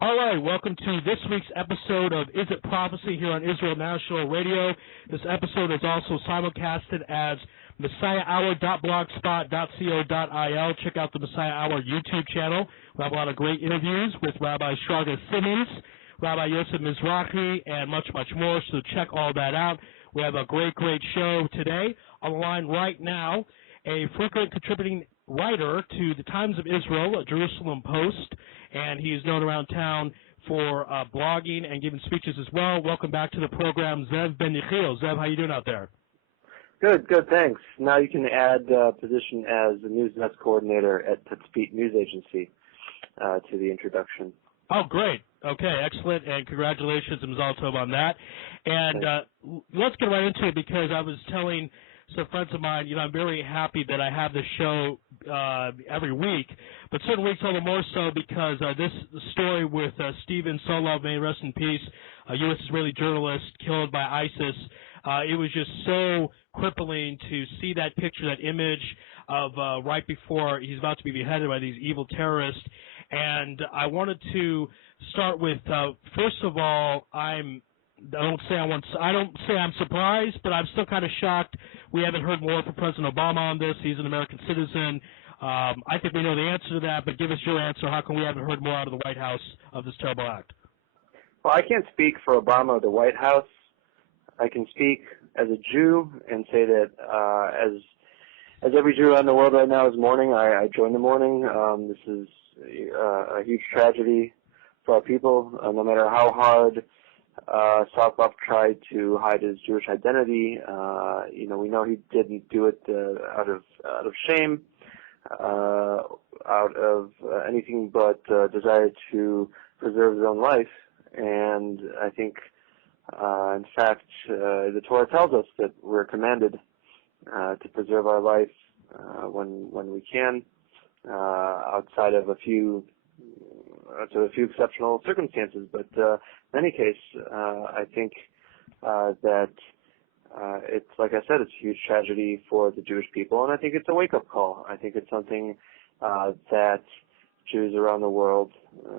All right, welcome to this week's episode of Is It Prophecy here on Israel National Radio. This episode is also simulcasted as messiahhour.blogspot.co.il. Check out the Messiah Hour YouTube channel. We have a lot of great interviews with Rabbi Shraga Simmons, Rabbi Yosef Mizrahi, and much, much more, so check all that out. We have a great show today. On the line right now, a frequent contributing writer to the Times of Israel, a Jerusalem Post, and he is known around town for blogging and giving speeches as well. Welcome back to the program, Ze'ev Ben Yechiel. Ze'ev, how you doing out there? Good, thanks. Now you can add position as the news desk coordinator at Tetzpit News Agency to the introduction. Oh, great. Okay, excellent, and congratulations and Mazal Tov on that. And let's get right into it, because I was telling some friends of mine, I'm very happy that I have this show every week, but certain weeks all the more so because this story with Stephen Solov, may he rest in peace, a U.S. Israeli journalist killed by ISIS, it was just so crippling to see that picture, that image of right before he's about to be beheaded by these evil terrorists. And I wanted to start with, first of all, I don't say I'm surprised, but I'm still kind of shocked we haven't heard more from President Obama on this. He's an American citizen. I think we know the answer to that, but give us your answer. How come we haven't heard more out of the White House of this terrible act? Well, I can't speak for Obama or the White House. I can speak as a Jew and say that as every Jew around the world right now is mourning, I join the mourning. This is a huge tragedy for our people. No matter how hard Salkov tried to hide his Jewish identity, we know he didn't do it out of shame, out of anything but desire to preserve his own life. And I think, in fact, the Torah tells us that we're commanded to preserve our life when we can, outside of a few exceptional circumstances. But in any case, I think that it's, like I said, it's a huge tragedy for the Jewish people, and I think it's a wake-up call. I think it's something that Jews around the world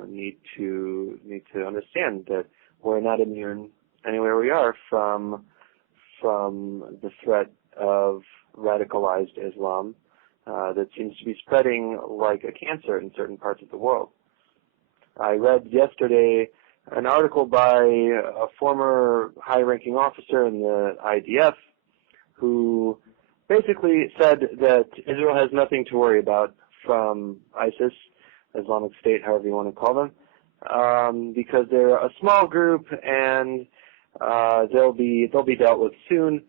need to understand, that we're not immune anywhere we are from the threat of radicalized Islam that seems to be spreading like a cancer in certain parts of the world. I read yesterday an article by a former high-ranking officer in the IDF who basically said that Israel has nothing to worry about from ISIS, Islamic State, however you want to call them, because they're a small group and they'll be dealt with soon.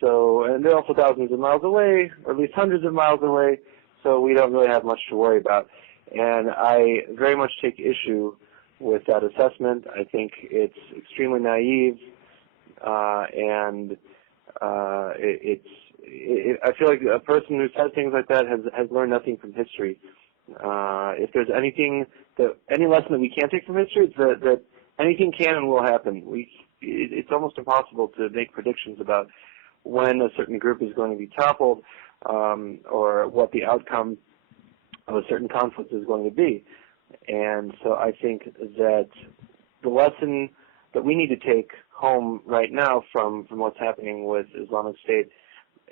So, and they're also thousands of miles away, or at least hundreds of miles away, so we don't really have much to worry about. And I very much take issue with that assessment. I think it's extremely naive, and I feel like a person who says things like that has learned nothing from history. If there's any lesson that we can take from history, it's that anything can and will happen. It's almost impossible to make predictions about when a certain group is going to be toppled, or what the outcome of a certain conflict is going to be. And so I think that the lesson that we need to take home right now from what's happening with Islamic State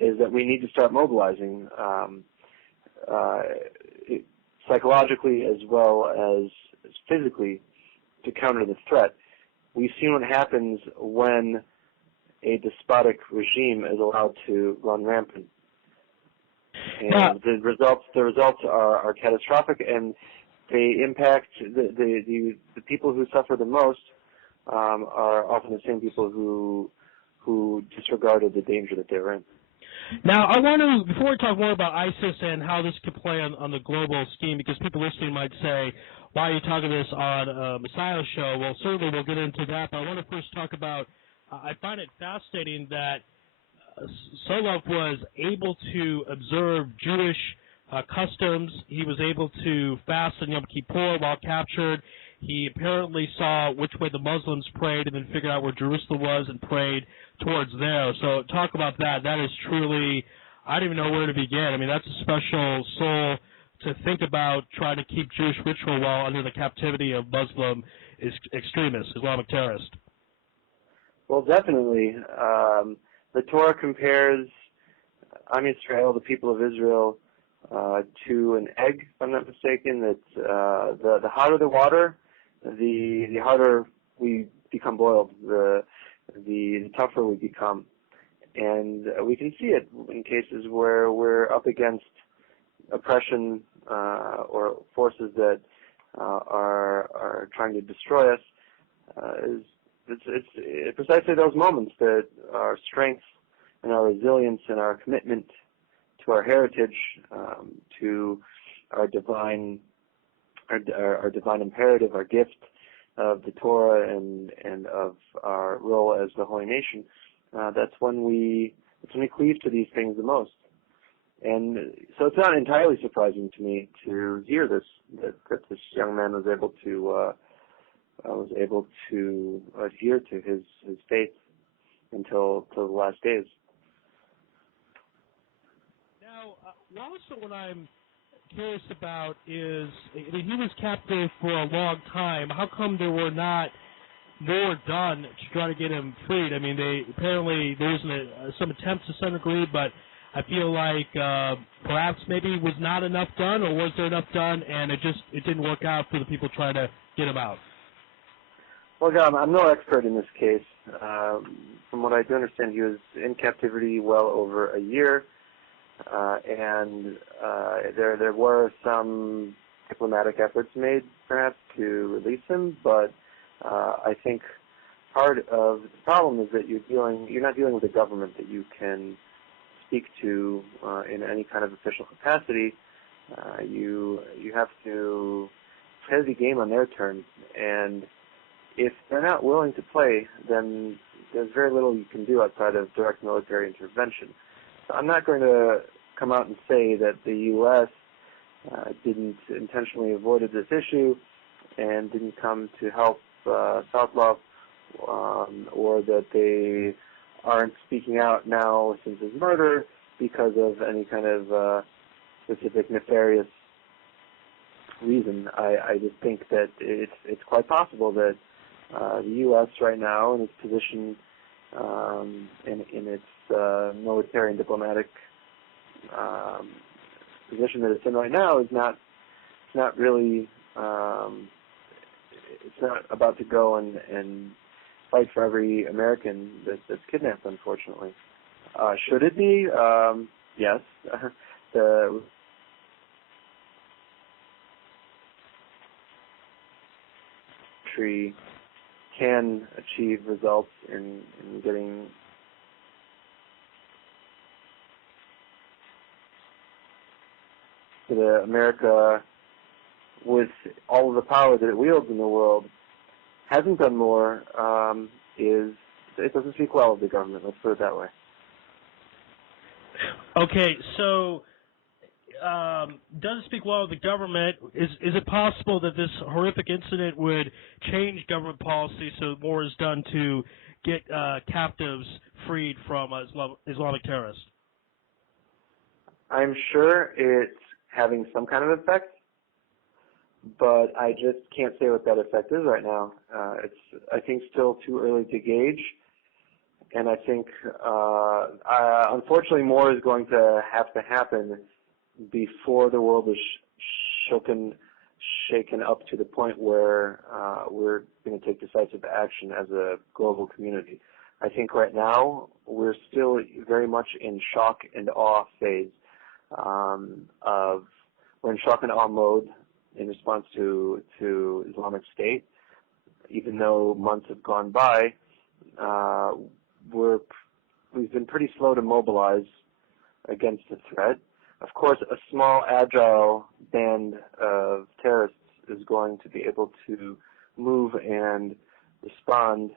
is that we need to start mobilizing psychologically as well as physically to counter the threat. We've seen what happens when a despotic regime is allowed to run rampant. And the results are catastrophic, and they impact the people who suffer the most are often the same people who disregarded the danger that they're in. Now, I want to, before we talk more about ISIS and how this could play on the global scheme, because people listening might say, why are you talking this on a Messiah show? Well, certainly we'll get into that, but I want to first talk about, I find it fascinating that Solov was able to observe Jewish customs. He was able to fast on Yom Kippur while captured. He apparently saw which way the Muslims prayed and then figured out where Jerusalem was and prayed towards there. So talk about that. That is truly, I don't even know where to begin. I mean, that's a special soul to think about trying to keep Jewish ritual while under the captivity of Muslim extremists, Islamic terrorists? Well, definitely. The Torah compares Am Yisrael, the people of Israel, to an egg, if I'm not mistaken. That the hotter the water, the harder we become boiled, the tougher we become. And we can see it in cases where we're up against oppression or forces that are trying to destroy us. It's precisely those moments that our strength and our resilience and our commitment to our heritage, to our divine imperative, our gift of the Torah and of our role as the Holy Nation. That's when we cleave to these things the most. And so it's not entirely surprising to me to hear this, that this young man was able to adhere to his faith until the last days. Now, also what I'm curious about is, I mean, he was captive for a long time. How come there were not more done to try to get him freed? I mean, apparently there was some attempts to some degree, but I feel like perhaps maybe was not enough done, or was there enough done and it didn't work out for the people trying to get him out? Well, God, I'm no expert in this case. From what I do understand, he was in captivity well over a year, and there were some diplomatic efforts made, perhaps, to release him. But I think part of the problem is that you're not dealing with a government that you can speak to in any kind of official capacity. You have to play the game on their terms, and if they're not willing to play, then there's very little you can do outside of direct military intervention. So I'm not going to come out and say that the U.S. Didn't intentionally avoided this issue and didn't come to help Southlaw, or that they aren't speaking out now since his murder because of any kind of specific nefarious reason. I just think that it's quite possible that the U.S. right now, in its position, in its military and diplomatic position that it's in right now, is not really. It's not about to go and fight for every American that's kidnapped, unfortunately. Should it be? Yes. The country can achieve results in getting to the America with all of the power that it wields in the world hasn't done more. It doesn't speak well of the government. Let's put it that way. Okay, so doesn't speak well of the government. Is it possible that this horrific incident would change government policy so more is done to get captives freed from Islamic terrorists? I'm sure it's having some kind of effect, but I just can't say what that effect is right now. It's, I think, still too early to gauge, and I think, unfortunately, more is going to have to happen before the world is shaken up to the point where we're going to take decisive action as a global community. I think right now we're still very much in shock and awe phase. We're in shock and awe mode in response to Islamic State. Even though months have gone by, we've been pretty slow to mobilize against the threat. Of course, a small, agile band of terrorists is going to be able to move and respond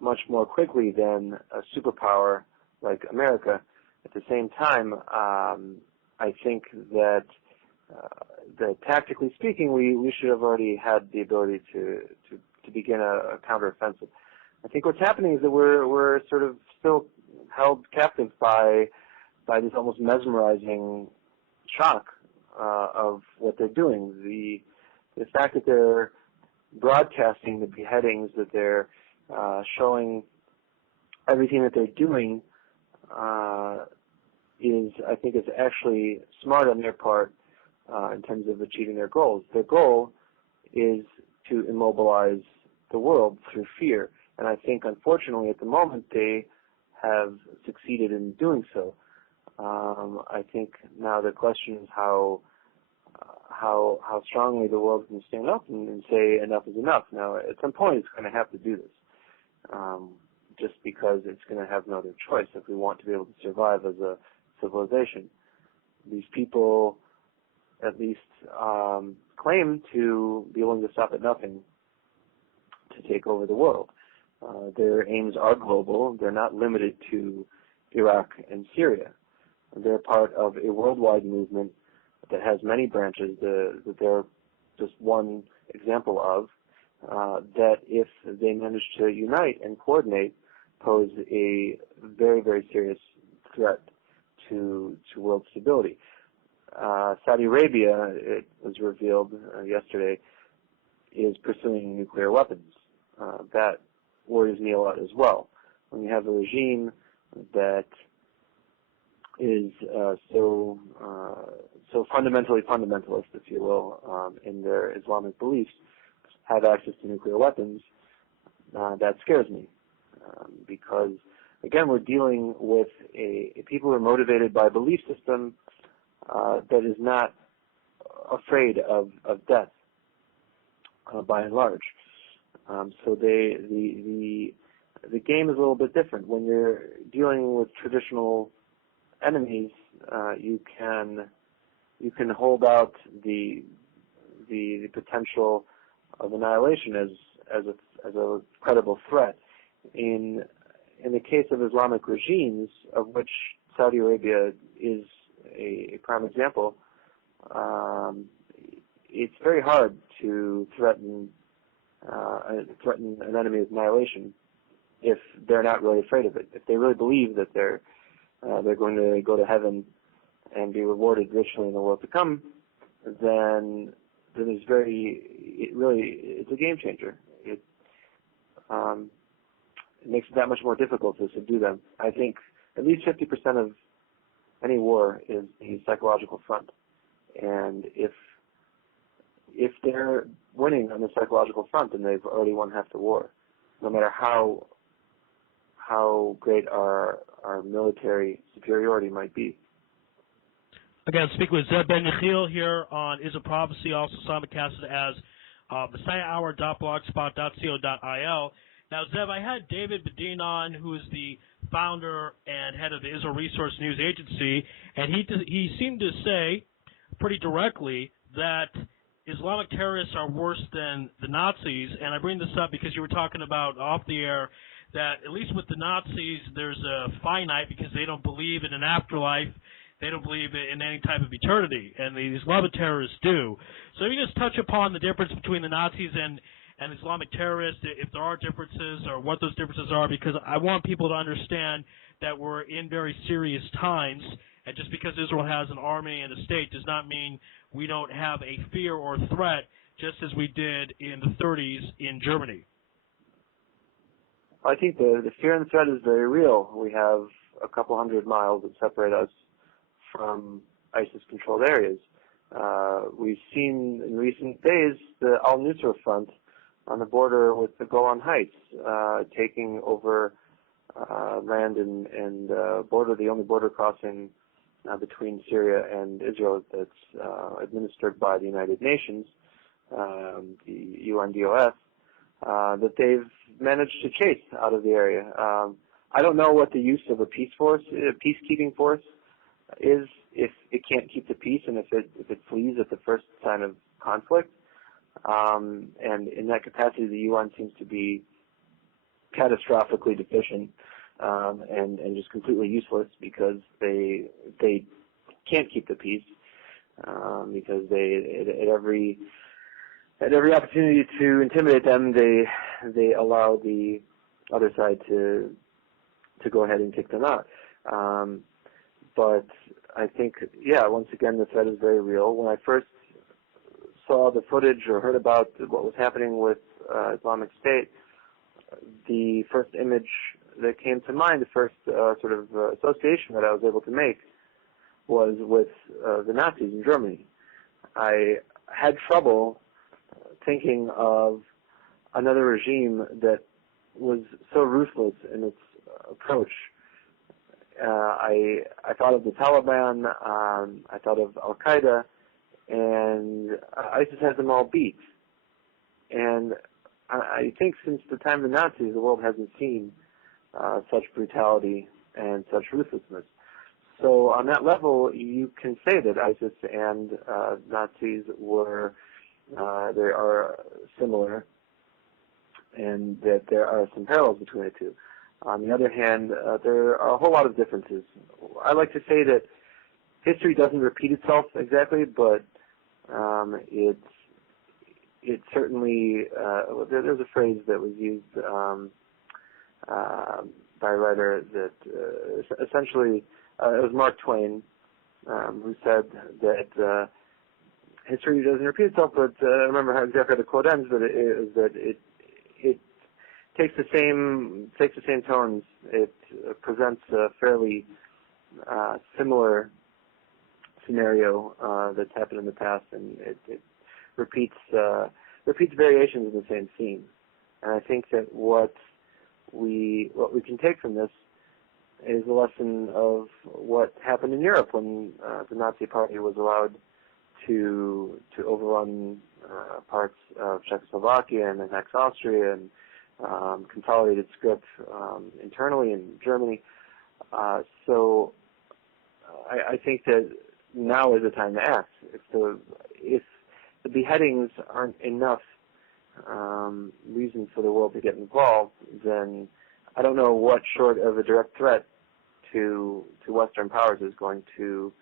much more quickly than a superpower like America. At the same time, I think that tactically speaking, we should have already had the ability to begin a counteroffensive. I think what's happening is that we're sort of still held captive by this almost mesmerizing shock of what they're doing. The fact that they're broadcasting the beheadings, that they're showing everything that they're doing, I think is actually smart on their part in terms of achieving their goals. Their goal is to immobilize the world through fear, and I think, unfortunately, at the moment, they have succeeded in doing so. I think now the question is how strongly the world can stand up and say enough is enough. Now, at some point, it's going to have to do this, just because it's going to have no other choice if we want to be able to survive as a civilization. These people at least claim to be willing to stop at nothing to take over the world. Their aims are global. They're not limited to Iraq and Syria. They're part of a worldwide movement that has many branches that they're just one example of, that if they manage to unite and coordinate, pose a very, very serious threat to world stability. Saudi Arabia, it was revealed yesterday, is pursuing nuclear weapons. That worries me a lot as well. When you have a regime that is so fundamentally fundamentalist, if you will, in their Islamic beliefs, have access to nuclear weapons, that scares me. Because, again, we're dealing with a people who are motivated by a belief system that is not afraid of death, by and large. So the game is a little bit different. When you're dealing with traditional enemies, you can hold out the potential of annihilation as a credible threat. In the case of Islamic regimes, of which Saudi Arabia is a prime example, it's very hard to threaten an enemy with annihilation if they're not really afraid of it. If they really believe that they're going to go to heaven and be rewarded richly in the world to come, then it's a game changer. It makes it that much more difficult to subdue them. I think at least 50% of any war is the psychological front, and if they're winning on the psychological front, then they've already won half the war, no matter how great our military superiority might be. Again, speaking with Ze'ev Ben Yechiel here on Is a Prophecy, also simulcasted as messiahhour.blogspot.co.il. Now, Zev, I had David Bedin on, who is the founder and head of the Israel Resource News Agency, and he seemed to say pretty directly that Islamic terrorists are worse than the Nazis. And I bring this up because you were talking about off the air that at least with the Nazis there's a finite, because they don't believe in an afterlife. They don't believe in any type of eternity, and the Islamic terrorists do. So you just touch upon the difference between the Nazis and Islamic terrorists, if there are differences or what those differences are, because I want people to understand that we're in very serious times, and just because Israel has an army and a state does not mean we don't have a fear or threat, just as we did in the 30s in Germany. I think the fear and the threat is very real. We have a couple hundred miles that separate us from ISIS-controlled areas. We've seen in recent days the al-Nusra Front on the border with the Golan Heights taking over land and border, the only border crossing between Syria and Israel that's administered by the United Nations, the UNDOF, that they've managed to chase out of the area. I don't know what the use of a peacekeeping force is if it can't keep the peace and if it flees at the first sign of conflict. And in that capacity, the UN seems to be catastrophically deficient and just completely useless, because they can't keep the peace because they at every opportunity to intimidate them, they allow the other side to go ahead and kick them out. But I think, yeah, once again, the threat is very real. When I first saw the footage or heard about what was happening with Islamic State, the first image that came to mind, the first sort of association that I was able to make was with the Nazis in Germany. I had trouble thinking of another regime that was so ruthless in its approach. I thought of the Taliban, I thought of Al-Qaeda, and ISIS has them all beat. And I think since the time of the Nazis, the world hasn't seen such brutality and such ruthlessness. So on that level, you can say that ISIS and Nazis were, they are similar, and that there are some parallels between the two. On the other hand, there are a whole lot of differences. I like to say that history doesn't repeat itself exactly, but it certainly, there's a phrase that was used by a writer that essentially, it was Mark Twain who said that history doesn't repeat itself, but I don't remember how exactly the quote ends, but it takes the same tones. It presents a fairly similar scenario that's happened in the past, and it repeats variations of the same theme. And I think that what we can take from this is a lesson of what happened in Europe when the Nazi Party was allowed to overrun parts of Czechoslovakia and annex Austria and consolidated script internally in Germany. So I think that now is the time to act. If the beheadings aren't enough reason for the world to get involved, then I don't know what short of a direct threat to Western powers is going to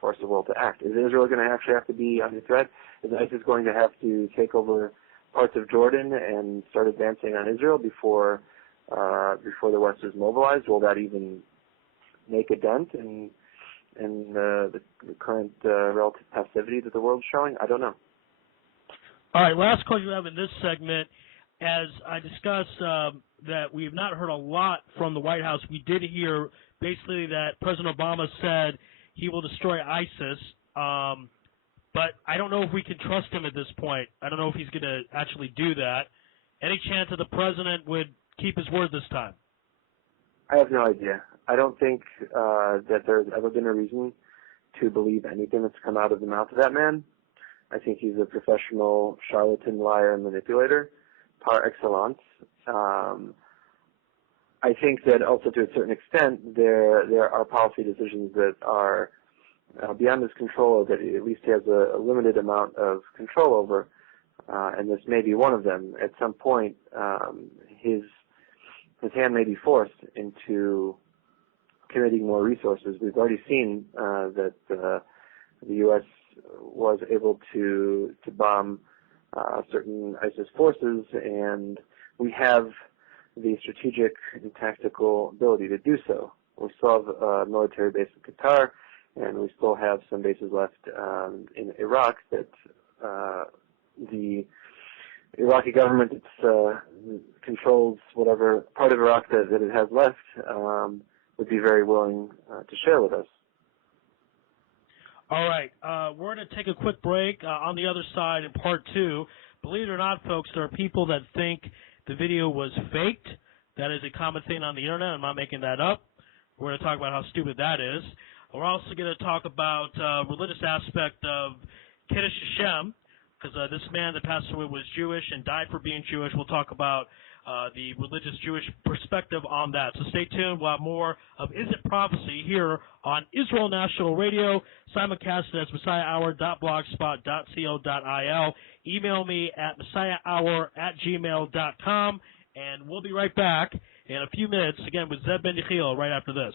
force the world to act. Is Israel going to actually have to be under threat? Is ISIS going to have to take over parts of Jordan and start advancing on Israel before the West is mobilized? Will that even make a dent in the current relative passivity that the world's showing? I don't know. All right, last question we have in this segment. As I discussed that we have not heard a lot from the White House, we did hear basically that President Obama said he will destroy ISIS, but I don't know if we can trust him at this point. I don't know if he's going to actually do that. Any chance that the president would keep his word this time? I have no idea. I don't think that there's ever been a reason to believe anything that's come out of the mouth of that man. I think he's a professional charlatan, liar, and manipulator par excellence. I think that also to a certain extent there are policy decisions that are beyond his control, that at least he has a limited amount of control over, and this may be one of them. At some point, his hand may be forced into committing more resources. We've already seen that the U.S. was able to bomb certain ISIS forces, and we have the strategic and tactical ability to do so. We still have a military base in Qatar, and we still have some bases left in Iraq that the Iraqi government controls whatever part of Iraq that it has left would be very willing to share with us. All right, we're going to take a quick break. On the other side, in part two, believe it or not, folks, there are people that think the video was faked. That is a common thing on the internet. I'm not making that up. We're going to talk about how stupid that is. We're also going to talk about religious aspect of Kiddush Hashem, because this man that passed away was Jewish and died for being Jewish. We'll talk about the religious Jewish perspective on that. So stay tuned. We'll have more of Is It Prophecy here on Israel National Radio, simulcasted at messiahhour.blogspot.co.il. Email me at messiahhour@gmail.com, and we'll be right back in a few minutes, again, with Ze'ev Ben Yechiel right after this.